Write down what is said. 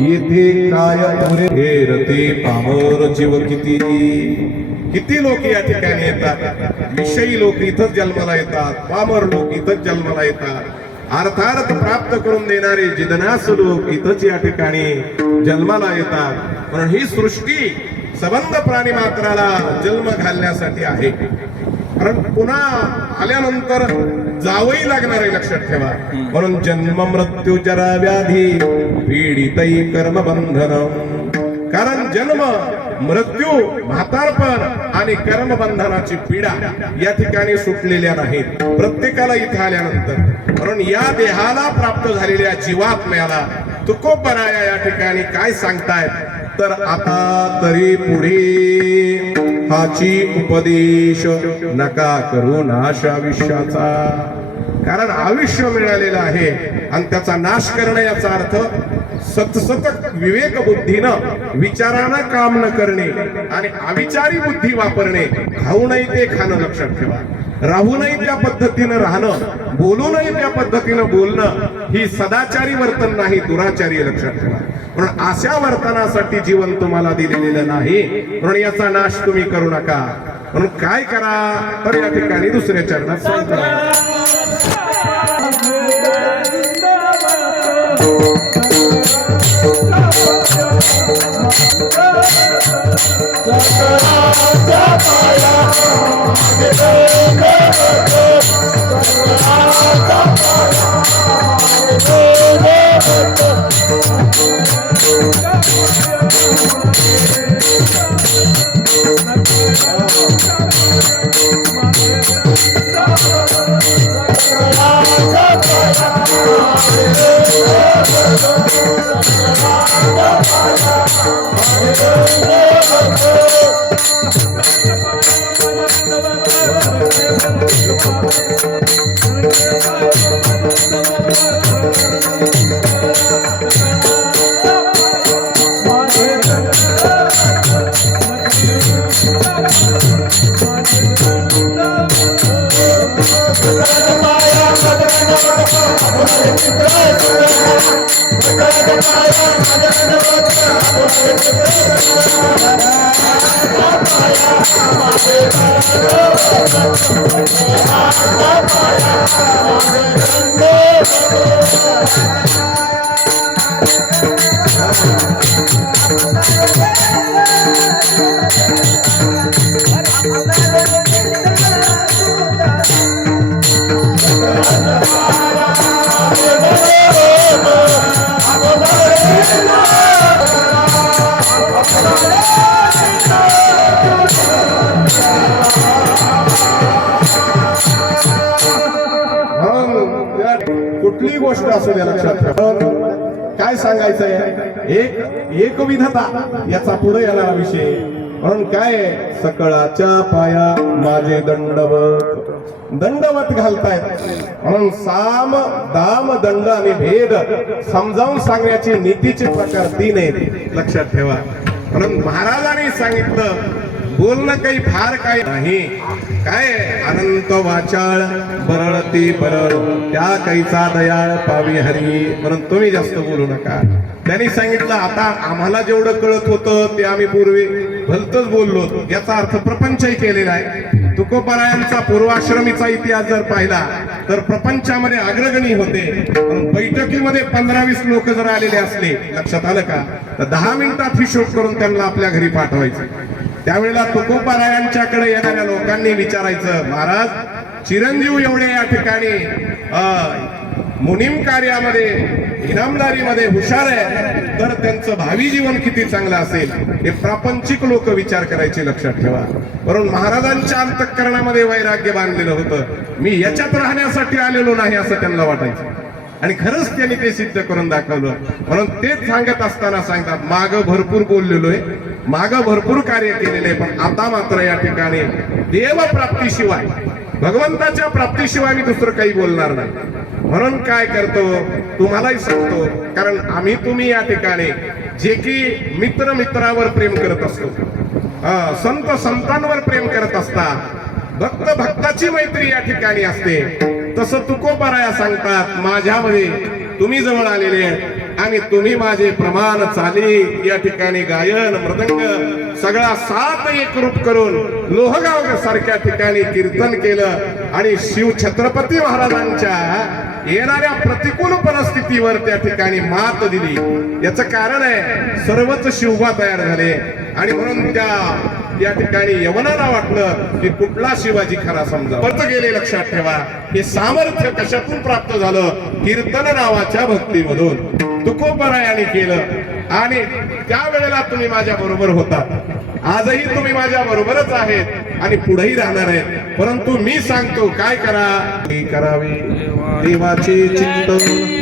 येथे काय हेरते पामर जीव किती लोक या ठिकाणी येतात. विषयी लोक इथंच जन्माला येतात, पामर लोक इथंच जन्माला येतात. अर्थार्थ प्राप्त करून देणारे जिज्ञासू लोक इथंच या ठिकाणी जन्माला येतात. म्हणून ही सृष्टी सबंध प्राणी मात्राला जन्म घालण्यासाठी आहे. कारण पुन्हा आल्यानंतर जावंही लागणार आहे, लक्षात ठेवा. म्हणून जन्म मृत्यू जरा व्याधी पीडितै कर्म बंधन. कारण जन्म मृत्यू म्हातारपण आणि कर्मबंधनाची पीडा या ठिकाणी सुटलेल्या नाहीत प्रत्येकाला इथे आल्यानंतर. म्हणून या देहाला प्राप्त झालेल्या जीवात्म्याला तुकोबराया या ठिकाणी काय सांगतायत तर आता तरी पुढे हाची उपदेश नका करू नाश आयुष्याचा. कारण आयुष्य मिळालेलं आहे आणि त्याचा नाश करणं याचा अर्थ सतसत विवेक बुद्धीनं विचारानं काम न करणे आणि अविचारी बुद्धी वापरणे. खाऊ नाही ते खाणं, लक्षात ठेवा. राहू नाही त्या पद्धतीनं राहणं, बोलू नाही त्या पद्धतीनं बोलणं ही सदाचारी वर्तन नाही, दुराचारी, लक्षात ठेवा. म्हणून अशा वर्तनासाठी जीवन तुम्हाला दिलेलं नाही. म्हणून याचा नाश तुम्ही करू नका. म्हणून काय करा तर या ठिकाणी दुसऱ्या चरणात सांगतो. कुठली गोष्ट असू द्या, लक्षात ठेवा. काय सांगायचंय, एक विधता याचा पुढे येणारा विषय. म्हणून काय सकळाच्या पाया माझे दंडवत घालतायत. म्हणून साम दाम दंड आणि भेद समजावून सांगण्याची नीतीचे प्रकार 3 आहेत, लक्षात ठेवा. म्हणून महाराजांनी सांगितलं बोलणं काही फार काही नाही. काय अनंत वाचाळ बरळती बरळ त्या कैचा दयाळ पावी हरी. म्हणून तुम्ही जास्त बोलू नका. त्यांनी सांगितलं आता आम्हाला जेवढं कळत होतं ते आम्ही पूर्वी भलतच बोललो, याचा अर्थ प्रपंचही केलेला आहे. तुकोबारायांचा पूर्वाश्रमीचा इतिहास जर पाहिला तर प्रपंचामध्ये अग्रगणी होते. पण बैठकीमध्ये 15-20 लोक जर आलेले असले, लक्षात आलं का, तर 10 मिनिटात हिशोब करून त्यांना आपल्या घरी पाठवायचं. त्यावेळेला तुकोबारायांच्याकडे येणाऱ्या लोकांनी विचारायचं, महाराज चिरंजीव एवढे या ठिकाणी मुनीम कार्यामध्ये इनामदारीमध्ये हुशार आहे, तर त्यांचं भावी जीवन किती चांगलं असेल हे प्रापंचिक लोक विचार करायचे, लक्षात ठेवा. म्हणून महाराजांच्या अंतःकरणामध्ये वैराग्य बांधलेलं होतं. मी याच्यात राहण्यासाठी आलेलो नाही असं त्यांना वाटायचं आणि खरंच त्यांनी ते सिद्ध करून दाखवलं. म्हणून तेच सांगत असताना सांगतात, माग भरपूर बोललेलो आहे, माग भरपूर कार्य केलेले आहे, पण आता मात्र या ठिकाणी देव प्राप्तीशिवाय, भगवंताच्या प्राप्तीशिवाय मी दुसरं काही बोलणार नाही. म्हणून काय करतो तुम्हालाही सांगतो, कारण आम्ही तुम्ही या ठिकाणी जे की मित्र मित्रावर प्रेम करत असतो, संत संतांवर प्रेम करत असतात, भक्त भक्ताची मैत्री या ठिकाणी असते, तसं तुकोबाराया सांगतात, माझ्यामध्ये तुम्ही जवळ आलेले आहेत आणि तुम्ही माझे प्रमाण चाली या ठिकाणी गायन मृदंग सगळा साथ एकरूप करून लोहगाव सारख्या ठिकाणी कीर्तन केलं आणि शिव छत्रपती महाराजांच्या येणाऱ्या प्रतिकूल परिस्थितीवर त्या ठिकाणी मात दिली. याचं कारण आहे सर्वच शिवबा तयार झाले आणि म्हणून या ठिकाणी यवनाला वाटलं की कुठला शिवाजी खरा समजा परत गेले. लक्षात ठेवा, हे सामर्थ्य कशातून प्राप्त झालं? कीर्तन नावाच्या भक्तीमधून तुकोबारायांनी केलं आणि त्यावेळेला तुम्ही माझ्या बरोबर होता. आजही तुम्ही माझ्या बरोबरच आहेत आणि पुढेही राहणार आहेत. परंतु मी सांगतो काय करावे, देवाचे चिंतन